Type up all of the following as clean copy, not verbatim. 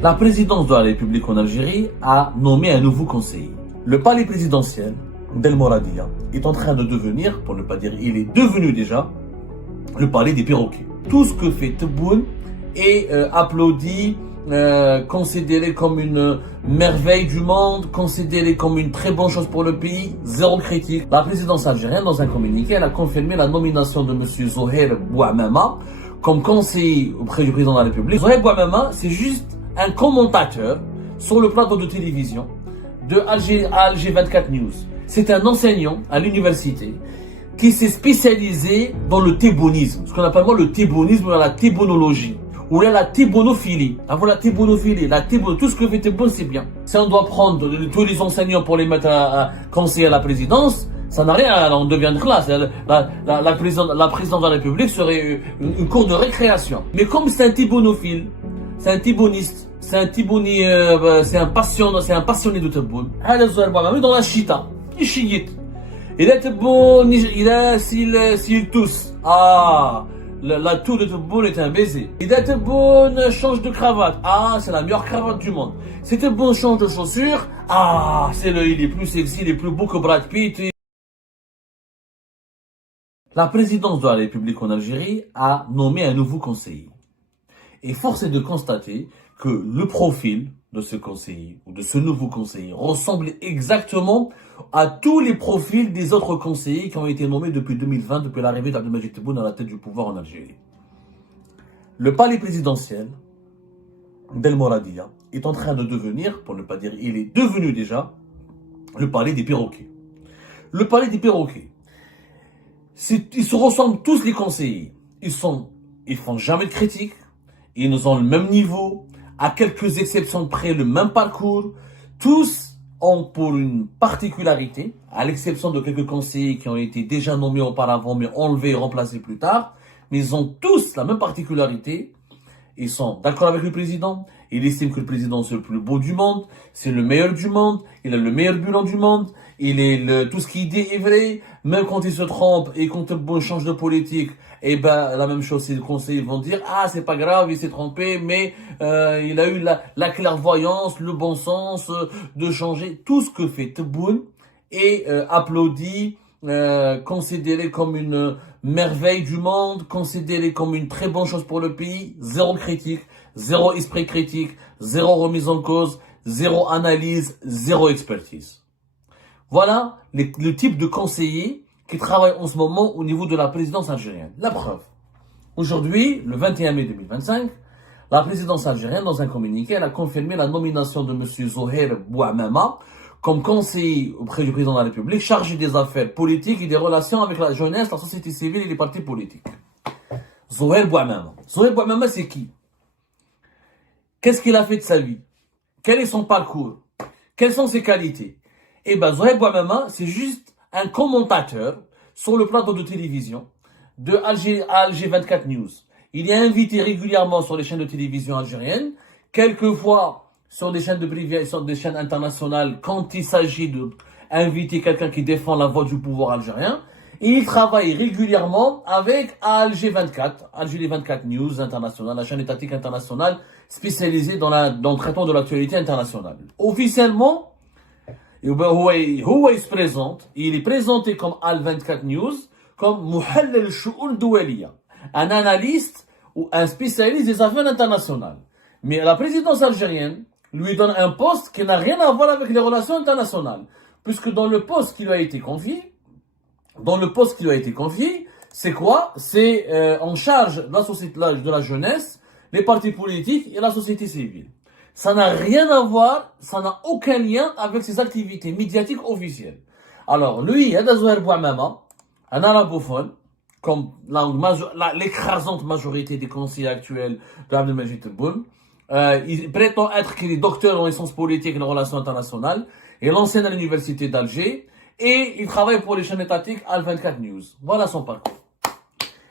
La présidence de la République en Algérie a nommé un nouveau conseiller. Le palais présidentiel d'El Mouradia est en train de devenir, pour ne pas dire il est devenu déjà, le palais des perroquets. Tout ce que fait Tebboune est applaudi, considéré comme une merveille du monde, considéré comme une très bonne chose pour le pays, zéro critique. La présidence algérienne, dans un communiqué, elle a confirmé la nomination de M. Zohair Bouamama comme conseiller auprès du président de la République. Zohair Bouamama, c'est juste un commentateur sur le plateau de télévision de Alger 24 News. C'est un enseignant à l'université qui s'est spécialisé dans le tébbonisme, ce qu'on appelle moi le tébbonisme ou la tébbonologie, ou là la tébbonophilie. Avant la tébbonophilie, tout ce que fait Tebboune, c'est bien. Si on doit prendre tous les enseignants pour les mettre à conseiller à la présidence, ça n'a rien, on devient de classe. La présidence de la République serait une cour de récréation. Mais comme c'est un tébbonophile, c'est un tébboniste, c'est un téboni, c'est un passionné de Tebboune. Dans la chita, il chiite. Il est bon, s'il tousse. Ah, la tour de Tebboune est un baiser. Il est bon, change de cravate. Ah, c'est la meilleure cravate du monde. C'est bon, change de chaussures. Ah, il est plus sexy, il est plus beau que Brad Pitt. La présidence de la République en Algérie a nommé un nouveau conseiller. Et force est de constater que le profil de ce conseiller ou de ce nouveau conseiller ressemble exactement à tous les profils des autres conseillers qui ont été nommés depuis 2020, depuis l'arrivée d'Abdelmadjid Tebboune à la tête du pouvoir en Algérie. Le palais présidentiel d'El Mouradia est en train de devenir, pour ne pas dire il est devenu déjà, le palais des perroquets. Le palais des perroquets. Ils se ressemblent tous les conseillers. Ils font jamais de critiques. Ils ont le même niveau, à quelques exceptions près le même parcours. Tous ont pour une particularité, à l'exception de quelques conseillers qui ont été déjà nommés auparavant, mais enlevés et remplacés plus tard, mais ils ont tous la même particularité. Ils sont d'accord avec le président. Ils estiment que le président c'est le plus beau du monde, c'est le meilleur du monde, il a le meilleur bilan du monde, tout ce qu'il dit est vrai, même quand il se trompe et quand Tebboune change de politique, la même chose, les conseillers vont dire, ah, c'est pas grave, il s'est trompé, mais, il a eu la clairvoyance, le bon sens, de changer. Tout ce que fait Tebboune est, applaudi, considéré comme une merveille du monde, considéré comme une très bonne chose pour le pays, zéro critique, zéro esprit critique, zéro remise en cause, zéro analyse, zéro expertise. Voilà le type de conseiller qui travaille en ce moment au niveau de la présidence algérienne. La preuve. Aujourd'hui, le 21 mai 2025, la présidence algérienne, dans un communiqué, elle a confirmé la nomination de M. Zohair Bouamama comme conseiller auprès du président de la République, chargé des affaires politiques et des relations avec la jeunesse, la société civile et les partis politiques. Zohair Bouamama. Zohair Bouamama, c'est qui? Qu'est-ce qu'il a fait de sa vie? Quel est son parcours? Quelles sont ses qualités? Zohair Bouamama, c'est juste un commentateur sur le plateau de télévision de Alger 24 News. Il est invité régulièrement sur les chaînes de télévision algériennes, quelquefois sur des chaînes sur des chaînes internationales quand il s'agit d'inviter quelqu'un qui défend la voix du pouvoir algérien. Et il travaille régulièrement avec Alger 24 News international, la chaîne étatique internationale spécialisée dans le traitement de l'actualité internationale. Officiellement, il se présente, il est présenté comme Al 24 News, comme Muhallel al-Shu'un Doualiya, un analyste ou un spécialiste des affaires internationales. Mais la présidence algérienne lui donne un poste qui n'a rien à voir avec les relations internationales, puisque dans le poste qui lui a été confié, c'est quoi? C'est en charge de la société, de la jeunesse, les partis politiques et la société civile. Ça n'a rien à voir, ça n'a aucun lien avec ses activités médiatiques officielles. Alors, lui, Zohair Bouamama, un arabophone, comme l'écrasante majorité des conseillers actuels d'Abdelmadjid Tebboune, il prétend être qu'il est docteur en sciences politiques et en relations internationales. Il enseigne à l'université d'Alger et il travaille pour les chaînes étatiques Al 24 News. Voilà son parcours.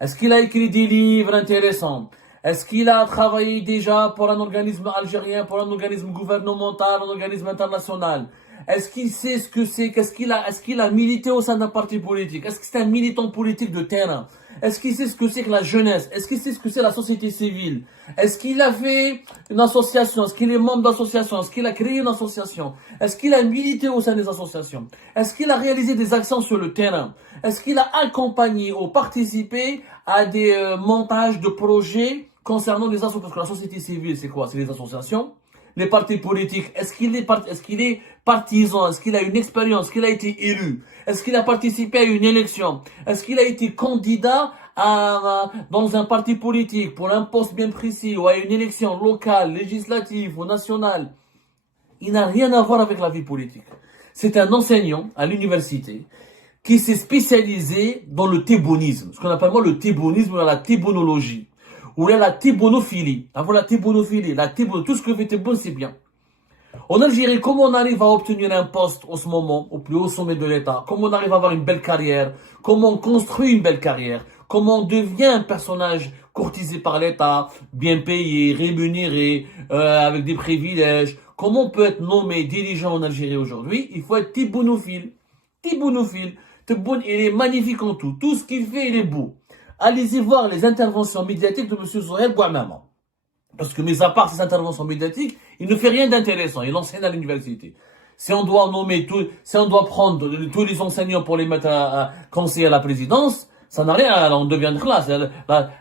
Est-ce qu'il a écrit des livres intéressants? Est-ce qu'il a travaillé déjà pour un organisme algérien, pour un organisme gouvernemental, un organisme international? Est-ce qu'il sait ce que c'est? Est-ce qu'il a milité au sein d'un parti politique? Est-ce que c'est un militant politique de terrain? Est-ce qu'il sait ce que c'est que la jeunesse? Est-ce qu'il sait ce que c'est la société civile? Est-ce qu'il a fait une association? Est-ce qu'il est membre d'association? Est-ce qu'il a créé une association? Est-ce qu'il a milité au sein des associations? Est-ce qu'il a réalisé des actions sur le terrain? Est-ce qu'il a accompagné ou participé à des montages de projets concernant les associations? Parce que la société civile, c'est quoi? C'est les associations. Les partis politiques, est-ce qu'il est partisan? Est-ce qu'il a une expérience? Est-ce qu'il a été élu? Est-ce qu'il a participé à une élection? Est-ce qu'il a été candidat dans un parti politique pour un poste bien précis ou à une élection locale, législative ou nationale? Il n'a rien à voir avec la vie politique. C'est un enseignant à l'université qui s'est spécialisé dans le thébonisme, ce qu'on appelle moi le thébonisme ou la thébonologie. Ou là, la thébonophilie. Avant la thébonophilie, tout ce que fait Théboun, c'est bien. En Algérie, comment on arrive à obtenir un poste en ce moment, au plus haut sommet de l'État? Comment on arrive à avoir une belle carrière? Comment on construit une belle carrière? Comment on devient un personnage courtisé par l'État, bien payé, rémunéré, avec des privilèges? Comment on peut être nommé dirigeant en Algérie aujourd'hui? Il faut être thébounophile. Thébounophile. Théboun, il est magnifique en tout. Tout ce qu'il fait, il est beau. Allez-y voir les interventions médiatiques de M. Zohaib Bouamama. Parce que, mis à part ces interventions médiatiques, il ne fait rien d'intéressant. Il enseigne à l'université. Si on doit si on doit prendre tous les enseignants pour les mettre à conseiller à la présidence, ça n'a rien, on devient de classe.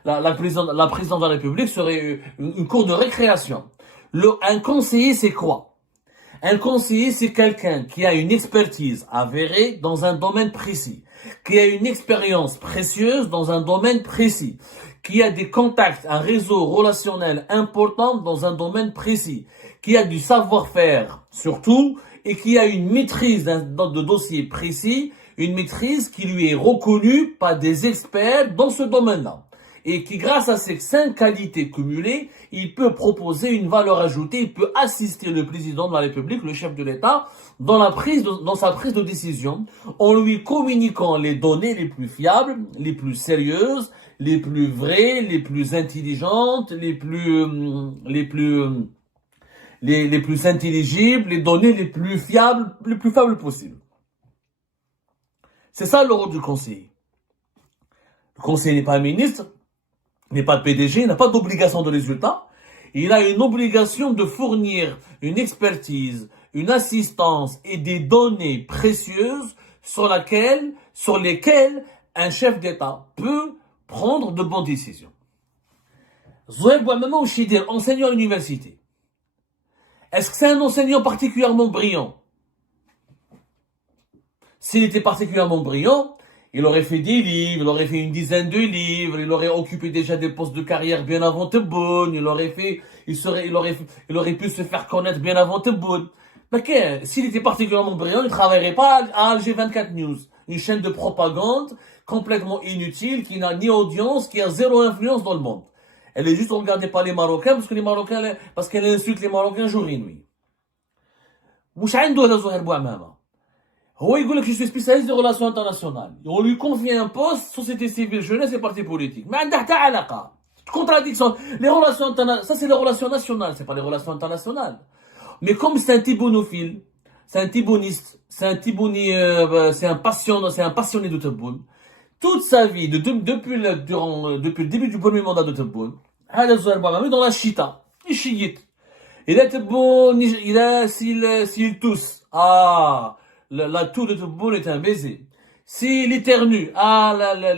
La présidente de la République serait une cour de récréation. Un conseiller, c'est quoi? Un conseiller, c'est quelqu'un qui a une expertise avérée dans un domaine précis, qui a une expérience précieuse dans un domaine précis, qui a des contacts, un réseau relationnel important dans un domaine précis, qui a du savoir-faire surtout, et qui a une maîtrise de dossier précis, une maîtrise qui lui est reconnue par des experts dans ce domaine-là. Et qui, grâce à ces 5 qualités cumulées, il peut proposer une valeur ajoutée, il peut assister le président de la République, le chef de l'État, dans sa prise de décision, en lui communiquant les données les plus fiables, les plus sérieuses, les plus vraies, les plus intelligentes, les plus intelligibles, les données les plus fiables possibles. C'est ça le rôle du conseiller. Le conseiller n'est pas un ministre, n'est pas de PDG, il n'a pas d'obligation de résultat. Il a une obligation de fournir une expertise, une assistance et des données précieuses sur lesquelles un chef d'État peut prendre de bonnes décisions. Zohaib Bouamama Ouchidir, enseignant à l'université. Est-ce que c'est un enseignant particulièrement brillant? S'il était particulièrement brillant, il aurait fait des livres, il aurait fait une dizaine de livres, il aurait occupé déjà des postes de carrière bien avant Tebboune, il aurait pu se faire connaître bien avant Tebboune. Mais s'il était particulièrement brillant, il ne travaillerait pas à Alger 24 News, une chaîne de propagande complètement inutile, qui n'a ni audience, qui a zéro influence dans le monde. Elle est juste regardée par les Marocains, parce qu'elle insulte les Marocains jour et nuit. Mouch عنده هذا زهير بوعمامة. هو يقول لك je suis spécialiste des relations internationales. On lui confie un poste, société civile, jeunesse et parti politique. Mais عندها حتى علاقة. Contradiction. Les relations internationales, ça c'est les relations nationales, c'est pas les relations internationales. Mais comme c'est un thibounophile, c'est un thibouniste, c'est un passionné de Tebboune. Toute sa vie, depuis le début du premier mandat de Tebboune, هذا زهير بوعمامة dans la chita, il chiite. Il est Tebboune, s'il tousse, la toux de Tebboune est un baiser. S'il éternue,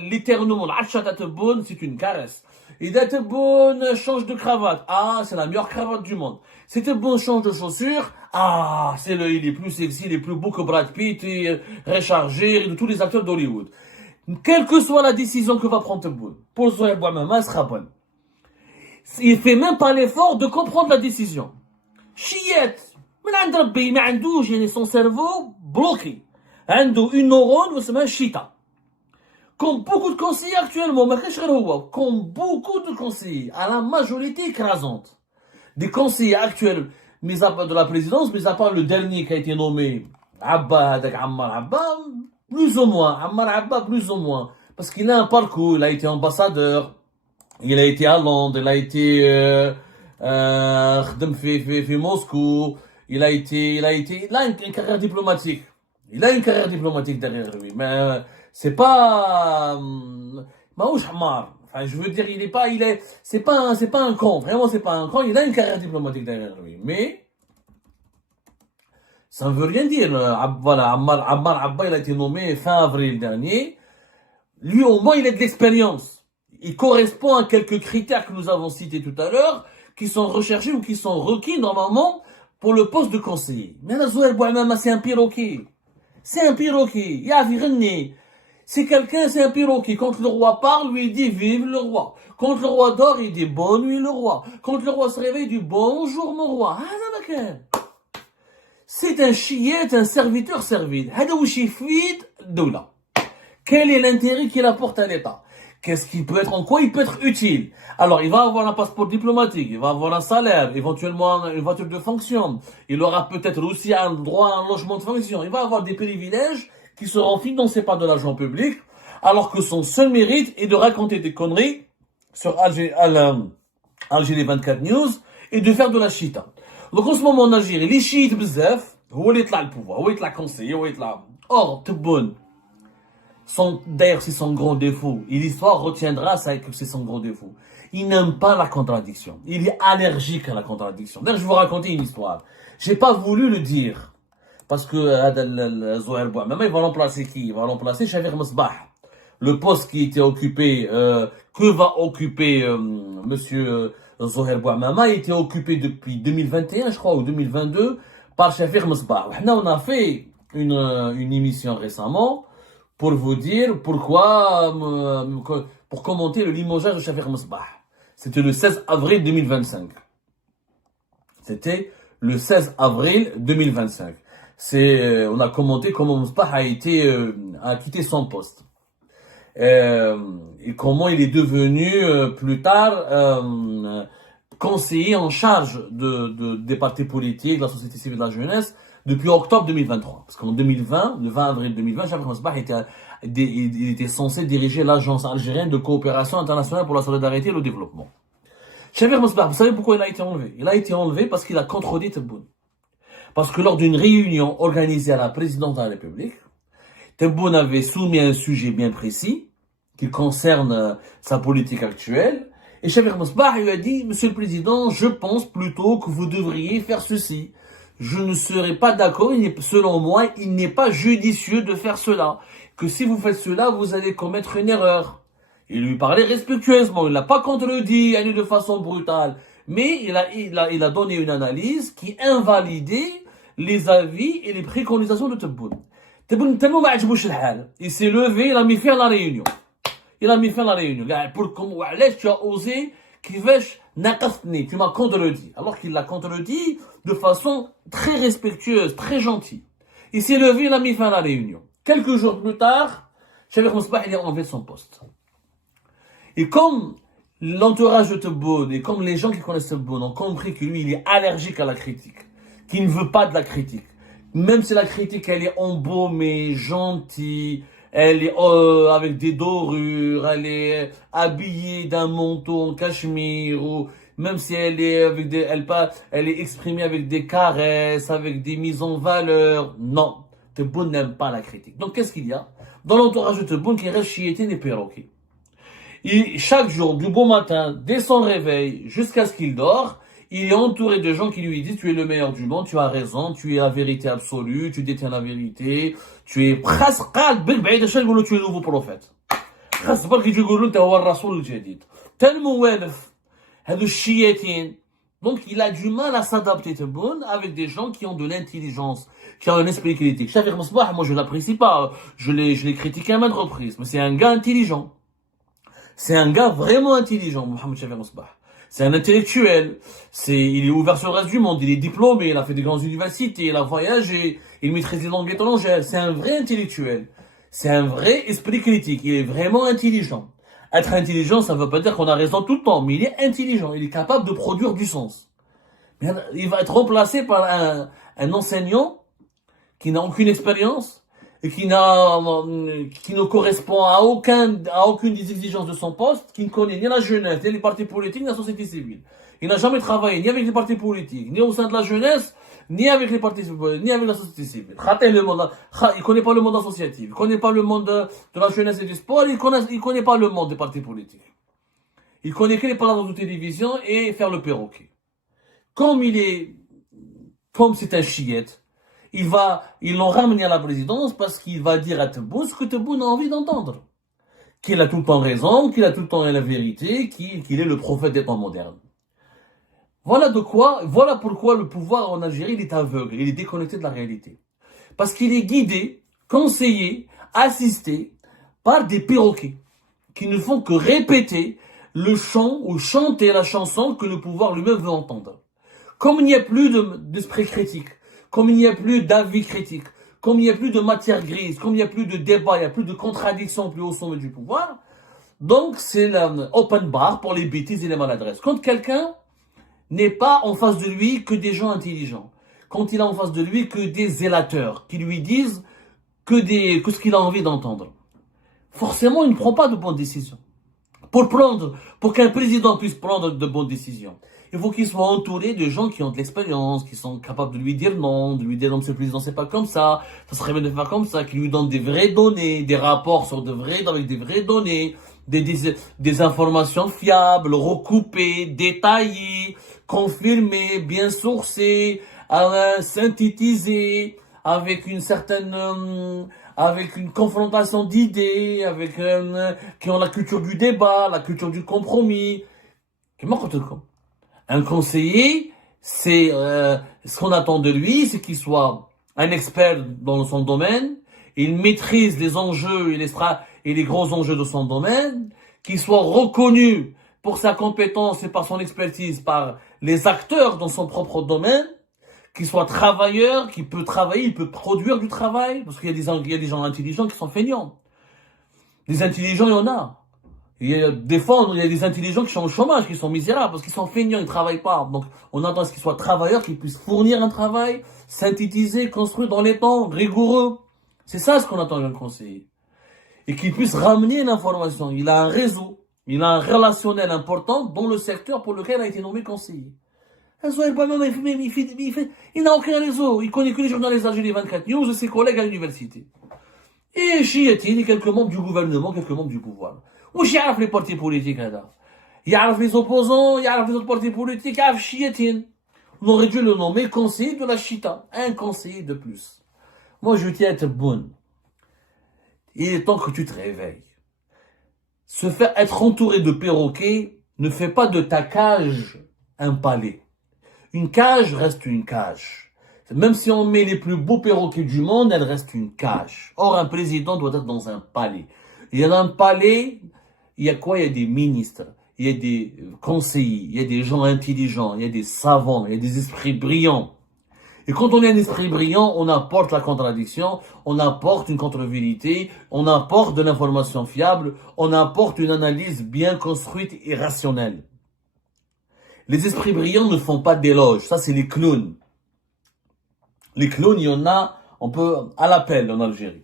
l'éternuement, l'atchat à Tebboune, c'est une caresse. Et Tebboune change de cravate, c'est la meilleure cravate du monde. Si Tebboune change de chaussures, il est plus sexy, il est plus beau que Brad Pitt, et rechargé, de tous les acteurs d'Hollywood. Quelle que soit la décision que va prendre Tebboune, pour Zohaib Bouamama, elle sera bonne. Il fait même pas l'effort de comprendre la décision. Chiette! من عند ربي ما عندوش يعني son cerveau bloqué. عنده une neurone واسمها chita. Comme beaucoup de conseillers actuellement, ما كاينش غير هو, comme beaucoup de conseillers, à la majorité écrasante, des conseillers actuels, mis à part de la présidence, mis à part le dernier qui a été nommé, Ammar Abba, plus ou moins, Ammar Abba, plus ou moins, parce qu'il a un parcours, il a été ambassadeur, il a été à Londres, il a été خدم في Moscou, il a une carrière diplomatique. Il a une carrière diplomatique derrière lui, mais c'est pas, Maouch Hamar. Enfin, je veux dire, c'est pas un con. Vraiment, c'est pas un con. Il a une carrière diplomatique derrière lui. Mais, ça ne veut rien dire. Voilà, Ammar Abba, il a été nommé fin avril dernier. Lui, au moins, il a de l'expérience. Il correspond à quelques critères que nous avons cités tout à l'heure, qui sont recherchés ou qui sont requis, normalement, pour le poste de conseiller. Mais là, Zouher Bouamama, c'est un piroquet. C'est un piroquet. C'est quelqu'un, c'est un piroquet. Quand le roi parle, lui, il dit vive le roi. Quand le roi dort, il dit bonne nuit le roi. Quand le roi se réveille, il dit bonjour mon roi. C'est un chiette, un serviteur servile. Quel est l'intérêt qu'il apporte à l'État? Qu'est-ce qu'il peut être, en quoi il peut être utile? Alors, il va avoir un passeport diplomatique, il va avoir un salaire, éventuellement une voiture de fonction. Il aura peut-être aussi un droit à un logement de fonction. Il va avoir des privilèges qui seront financés par de l'argent public, alors que son seul mérite est de raconter des conneries sur Algérie 24 News et de faire de la chita. Donc, en ce moment, en Algérie, les chiites bzef, où est le pouvoir, où est la conseiller, où est la... Or, Tebboune, d'ailleurs, c'est son gros défaut. Et l'histoire retiendra ça que c'est son gros défaut. Il n'aime pas la contradiction. Il est allergique à la contradiction. D'ailleurs, je vais vous raconter une histoire. J'ai pas voulu le dire. Parce que Zouher Bouamama, il va remplacer qui? Il va remplacer Chafir Msbah. Le poste qui était occupé, que va occuper monsieur Zouher Bouamama, a été occupé depuis 2021, je crois, ou 2022, par Chafir Msbah. On a fait une émission récemment pour vous dire pourquoi, pour commenter le limogeage de Chafir Msbah. C'était le 16 avril 2025. C'était le 16 avril 2025. On a commenté comment Msbah a quitté son poste. Et comment il est devenu plus tard conseiller en charge des partis politiques, de la société civile et de la jeunesse depuis octobre 2023. Parce qu'en 2020, le 20 avril 2020, Chafir Msbah il était censé diriger l'agence algérienne de coopération internationale pour la solidarité et le développement. Chafir Msbah, vous savez pourquoi il a été enlevé? Il a été enlevé parce qu'il a contredit Tebboune. Parce que lors d'une réunion organisée à la présidence de la République, Tebboune avait soumis un sujet bien précis qui concerne sa politique actuelle. Et Chafir Msbah lui a dit, Monsieur le Président, je pense plutôt que vous devriez faire ceci. Je ne serai pas d'accord, selon moi, il n'est pas judicieux de faire cela. Que si vous faites cela, vous allez commettre une erreur. Il lui parlait respectueusement, il l'a pas contredit, de façon brutale. Mais il a donné une analyse qui invalidait les avis et les préconisations de Tebboune. Tebboune, tellement ma'ajbouch l'hal. Il s'est levé, il a mis fin à la réunion. Pour comme, tu as osé, Kivesh naqaftni, tu m'as contredit. Alors qu'il l'a contredit de façon très respectueuse, très gentille. Il s'est levé, il a mis fin à la réunion. Quelques jours plus tard, Chafir Msbah, il a enlevé son poste. Et comme l'entourage de Tebboune et comme les gens qui connaissent Tebboune ont compris que lui, il est allergique à la critique, qu'il ne veut pas de la critique, même si la critique, elle est embaumée, gentille, elle est avec des dorures, elle est habillée d'un manteau en cachemire, ou même si elle est elle est exprimée avec des caresses, avec des mises en valeur. Non, Tebboune n'aime pas la critique. Donc qu'est-ce qu'il y a dans l'entourage de Tebboune qui reste chiété des perroquets? Et chaque jour, du bon matin, dès son réveil, jusqu'à ce qu'il dort, il est entouré de gens qui lui disent tu es le meilleur du monde, tu as raison, tu es la vérité absolue, tu détiens la vérité, tu es presque tu es le nouveau prophète. Donc il a du mal à s'adapter Tebboune avec des gens qui ont de l'intelligence, qui ont un esprit critique. Chafir Msbah, moi je l'apprécie pas, je l'ai critiqué à maintes reprises, mais c'est un gars intelligent. C'est un gars vraiment intelligent, Mohamed Chafir Msbah. C'est un intellectuel. Il est ouvert sur le reste du monde. Il est diplômé. Il a fait des grandes universités. Il a voyagé. Il maîtrise les langues étrangères. C'est un vrai intellectuel. C'est un vrai esprit critique. Il est vraiment intelligent. Être intelligent, ça ne veut pas dire qu'on a raison tout le temps, mais il est intelligent. Il est capable de produire du sens. Mais il va être remplacé par un enseignant qui n'a aucune expérience et qui ne correspond à aucune des exigences de son poste, qui ne connaît ni la jeunesse, ni les partis politiques, ni la société civile. Il n'a jamais travaillé ni avec les partis politiques, ni au sein de la jeunesse, ni avec les partis, ni avec la société civile. Il connaît pas le monde associatif, il connaît pas le monde de la jeunesse et du sport, il connaît pas le monde des partis politiques. Il connaît que les plateaux de télévision et faire le perroquet. Comme c'est un chiette, ils l'ont ramené à la présidence parce qu'il va dire à Tebboune ce que Tebboune a envie d'entendre. Qu'il a tout le temps raison, qu'il a tout le temps la vérité, qu'il est le prophète des temps modernes. Voilà pourquoi le pouvoir en Algérie, il est aveugle, il est déconnecté de la réalité. Parce qu'il est guidé, conseillé, assisté par des perroquets qui ne font que répéter le chant ou chanter la chanson que le pouvoir lui-même veut entendre. Comme il n'y a plus d'esprit critique, comme il n'y a plus d'avis critique, comme il n'y a plus de matière grise, comme il n'y a plus de débat, il n'y a plus de contradiction plus au sommet du pouvoir, donc c'est l'open bar pour les bêtises et les maladresses. Quand quelqu'un n'est pas en face de lui que des gens intelligents, quand il a en face de lui que des zélateurs qui lui disent que ce qu'il a envie d'entendre, forcément il ne prend pas de bonnes décisions. Pour qu'un président puisse prendre de bonnes décisions, il faut qu'il soit entouré de gens qui ont de l'expérience, qui sont capables de lui dire non, monsieur le président, c'est pas comme ça serait bien de faire comme ça, qui lui donnent des vraies données, des rapports avec des vraies données, des informations fiables, recoupées, détaillées, confirmées, bien sourcées, synthétisées, avec une confrontation d'idées, qui ont la culture du débat, la culture du compromis. Un conseiller, c'est ce qu'on attend de lui, c'est qu'il soit un expert dans son domaine, il maîtrise les enjeux et les gros enjeux de son domaine, qu'il soit reconnu pour sa compétence et par son expertise par les acteurs dans son propre domaine, qu'il soit travailleur, qu'il peut travailler, il peut produire du travail, parce qu'il y a des gens intelligents qui sont feignants. Des intelligents, il y en a. Des fois, il y a des intelligents qui sont au chômage, qui sont misérables, parce qu'ils sont feignants, ils ne travaillent pas. Donc, on attend à ce qu'ils soient travailleurs, qu'ils puissent fournir un travail, synthétisé, construit dans les temps, rigoureux. C'est ça ce qu'on attend d'un conseiller. Et qu'il puisse ramener l'information. Il a un réseau, il a un relationnel important dans le secteur pour lequel il a été nommé conseiller. Il n'a aucun réseau. Il connaît que les journalistes d'Algérie 24 News et ses collègues à l'université. Et chiétine, quelques membres du gouvernement, quelques membres du pouvoir. وش يعرف les partis politiques هذا يعرف les opposants, يعرف les autres partis politiques, يعرف chiétine. On aurait dû le nommer conseiller de la Chita. Un conseiller de plus. Moi, je tiens à être bonne. Il est temps que tu te réveilles. Se faire être entouré de perroquets ne fait pas de ta cage un palais. Une cage reste une cage. Même si on met les plus beaux perroquets du monde, elle reste une cage. Or, un président doit être dans un palais. Il y a un palais, il y a quoi? Il y a des ministres, il y a des conseillers, il y a des gens intelligents, il y a des savants, il y a des esprits brillants. Et quand on est un esprit brillant, on apporte la contradiction, on apporte une contre-vérité, on apporte de l'information fiable, on apporte une analyse bien construite et rationnelle. Les esprits brillants ne font pas d'éloges. Ça, c'est les clowns. Les clowns, il y en a, on peut, à l'appel en Algérie.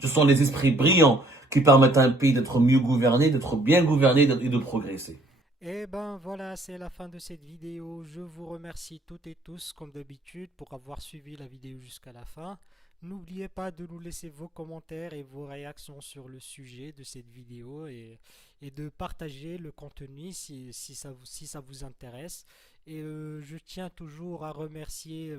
Ce sont les esprits brillants qui permettent à un pays d'être mieux gouverné, d'être bien gouverné et de progresser. Et ben voilà, c'est la fin de cette vidéo. Je vous remercie toutes et tous, comme d'habitude, pour avoir suivi la vidéo jusqu'à la fin. N'oubliez pas de nous laisser vos commentaires et vos réactions sur le sujet de cette vidéo et de partager le contenu si ça vous intéresse. Et je tiens toujours à remercier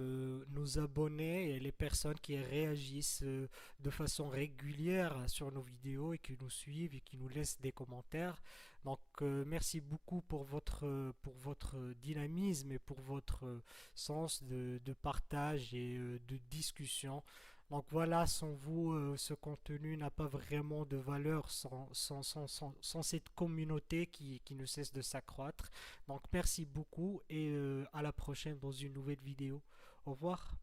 nos abonnés et les personnes qui réagissent de façon régulière sur nos vidéos et qui nous suivent et qui nous laissent des commentaires. Donc merci beaucoup pour votre dynamisme et pour votre sens de partage et de discussion. Donc voilà, sans vous, ce contenu n'a pas vraiment de valeur sans cette communauté qui ne cesse de s'accroître. Donc merci beaucoup et à la prochaine dans une nouvelle vidéo. Au revoir.